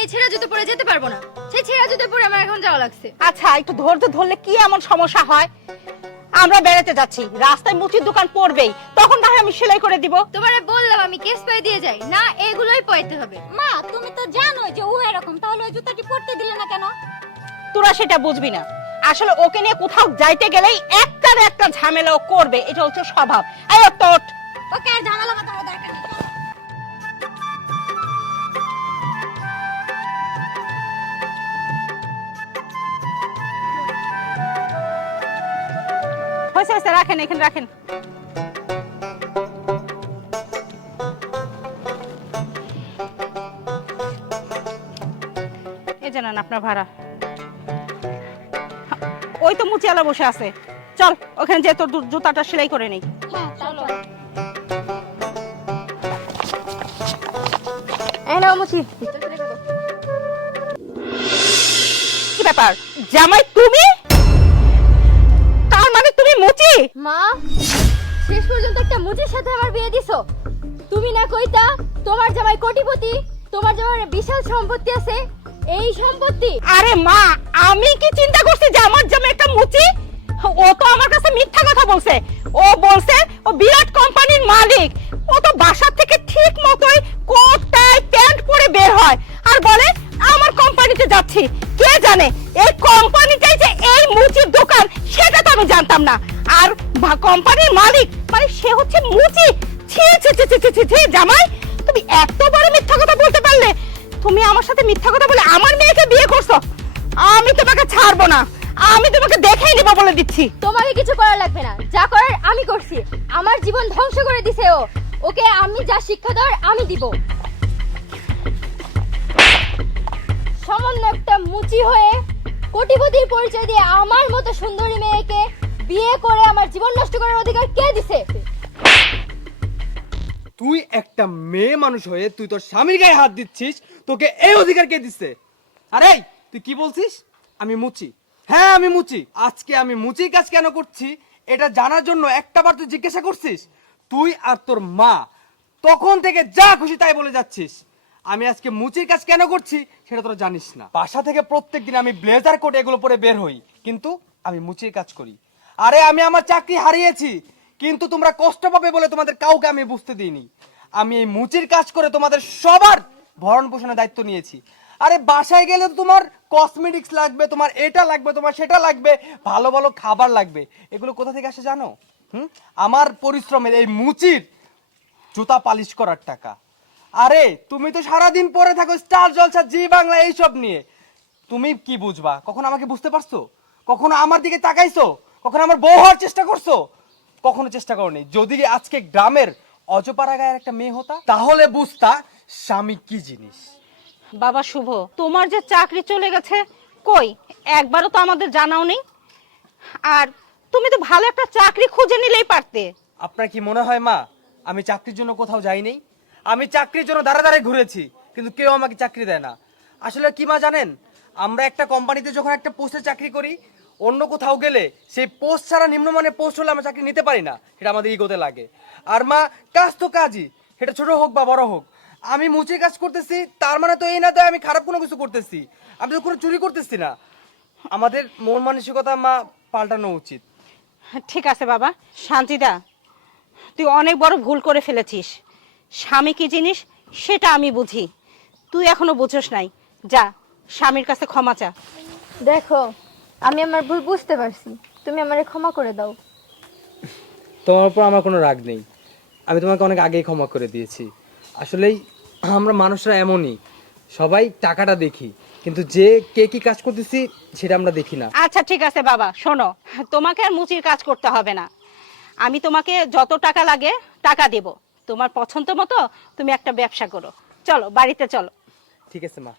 এই ছেঁড়া জুতো পরে যেতে পারব না। সেই ছেঁড়া জুতো পরে আমার এখন যাওয়া লাগছে। আচ্ছা একটু ধৈর্য ধরলে কি এমন সমস্যা হয়? আমরা বেড়াতে যাচ্ছি রাস্তায় মুচির দোকান পড়বেই। তখন হয় আমি সেলাই করে দিব। তোমারে বললাম আমি কেস পাই দিয়ে যাই না এগুলোই পয়তে হবে। মা তুমি তো জানো যে ও এরকম তাহলে ওই জুতাটি পরতে দিলে না কেন? তোরা সেটা বুঝবি না। আসলে ওকে নিয়ে কোথাও যাইতে গেলেই একটার একটা ঝামেলা ও করবে এটা হচ্ছে স্বভাব। তোট ওকে আর ঝামেলা দরকার হয়েছে হয়েছে রাখেন এখানে রাখেন। এই জানান আপনার ভাড়া। ওই তো মুচিয়ালা বসে আছে। চল ওখানে যে তোর জুতাটা সেলাই করে নেই। হ্যাঁ কি ব্যাপার? জামাই তুমি? মা, শেষ পর্যন্ত একটা মুচির সাথে আমার বিয়ে দিছো। তুমি না কইতা, তোমার জামাই কোটিপতি, তোমার জামাই বিশাল সম্পত্তি আছে, এই সম্পত্তি। আরে মা, আমি কি চিন্তা করছি যে আমার জামাই একটা মুচি? ও তো আমার কাছে মিথ্যা কথা বলছে। ও বলছে, ও বিরাট কোম্পানির মালিক। ও তো বাসা থেকে ঠিক মতোই কোট, টাই, প্যান্ট পরে বের হয়। আর বলে, আমার কোম্পানিতে যাচ্ছি। কে জানে, এই কোম্পানিটাই যে এই মুচির দোকান, সেটা তো আমি জানতাম না। আর কোম্পানির মালিক মানে সে হচ্ছে মুচি। ছি ছি ছি ছি ছি ছি, জামাই, তুমি এত বড় মিথ্যা কথা বলতে পারলে, তুমি আমার সাথে মিথ্যা কথা বলে আমার মেয়েকে বিয়ে করছ, আমি তোমাকে ছাড়বো না, আমি তোমাকে দেখেই নিব বলে দিচ্ছি। তোমাকে কিছু করার লাগবে না, যা করার আমি করছি, আমার জীবন ধ্বংস করে দিছে ও, ওকে আমি যা শিক্ষা দেওয়ার আমি দিব। সামান্য একটা মুচি হয়ে কোটিপতির পরিচয় দিয়ে আমার মতো সুন্দরী মেয়েকে বিয়ে করে আমার জীবন নষ্ট করার অধিকার কে দিছে? তুই একটা মেয়ে মানুষ হয়ে তুই তোর স্বামীর গায়ে হাত দিচ্ছিস, তোকে এই অধিকার কে দিচ্ছে আরে, তুই কি বলছিস? আমি মুচি। হ্যাঁ আমি মুচি। আজকে আমি মুচির কাজ কেন করছি? এটা জানার জন্য একটাবার তুই জিজ্ঞাসা করছিস? তুই আর তোর মা, তখন থেকে যা খুশি তাই বলে যাচ্ছিস। আমি আজকে মুচির কাজ কেন করছি সেটা তোরা জানিস না। বাসা থেকে প্রত্যেকদিন আমি ব্লেজার কোট এগুলো পরে বের হই, কিন্তু আমি মুচির কাজ করি। আরে আমি আমার চাকরি হারিয়েছি, কিন্তু তোমরা কষ্ট পাবে বলে তোমাদের কাউকে আমি বুঝতে দিইনি। আমি এই মুচির কাজ করে তোমাদের সবার ভরণ পোষণের দায়িত্ব নিয়েছি। আরে বাসায় গেলে তো তোমার কসমেটিক্স লাগবে, তোমার এটা লাগবে, তোমার সেটা লাগবে, ভালো ভালো খাবার লাগবে। এগুলো কোথা থেকে আসে জানো? হুম? আমার পরিশ্রমের এই মুচির জুতা পালিশ করার টাকা। আরে, তুমি তো সারাদিন পরে থাকো, স্টার, জলসা, জি বাংলা, এইসব নিয়ে। তুমি কি বুঝবা? কখনো আমাকে বুঝতে পারছ? কখনো আমার দিকে তাকাইছো? কখনো আমার বউ হওয়ার চেষ্টা করছ? কখনো চেষ্টা করনি। যদি আজকে গ্রামের অজপাড়া গায়ের একটা মেয়ে হতা তাহলে বুঝতা স্বামী কি জিনিস। বাবা শুভ তোমার যে চাকরি চলে গেছে কই? একবারও তো আমাদের জানাও নেই। আর তুমি তো ভালো একটা চাকরি খুঁজে নিলেই পারতে। আপনার কি মনে হয় মা আমি চাকরির জন্য কোথাও যাইনি আমি চাকরির জন্য দাঁড়া দাঁড়ায় ঘুরেছি কিন্তু কেউ আমাকে চাকরি দেয় না। আসলে কি মা জানেন আমরা একটা কোম্পানিতে যখন একটা পোস্টে চাকরি করি অন্য কোথাও গেলে সেই পোস্ট ছাড়া নিম্নমানের পোস্ট হলে আমরা চাকরি নিতে পারি না সেটা আমাদের ইগোতে লাগে। আর মা কাজ তো কাজই সেটা ছোট হোক বা বড় হোক। আমি মুচির কাজ করতেছি তার মানে তো এই না তো আমি খারাপ কোনো কিছু করতেছি। আমি তো কোনো চুরি করতেছি না। আমাদের মন মানসিকতা মা পাল্টানো উচিত। ঠিক আছে বাবা। শান্তিদা তুই অনেক বড় ভুল করে ফেলেছিস। স্বামী কি জিনিস সেটা আমি বুঝি। তুই এখনও বুঝোস নাই। যা স্বামীর কাছে ক্ষমা চা। দেখো আমি আমার ভুল বুঝতে পারছি। তুমি আমারে ক্ষমা করে দাও। তোমার উপর আমার কোনো রাগ নেই। আমি তোমাকে অনেক আগেই ক্ষমা করে দিয়েছি। আসলেই আমরা মানুষরা এমনই। সবাই টাকাটা দেখি। কিন্তু যে কে কি কাজ করতেছি সেটা আমরা দেখি না। আচ্ছা ঠিক আছে বাবা শোনো। তোমাকে আর মুচির কাজ করতে হবে না। আমি তোমাকে যত টাকা লাগে টাকা দেব। তোমার পছন্দ মতো তুমি একটা ব্যবসা করো। চলো বাড়িতে চলো। ঠিক আছে মা।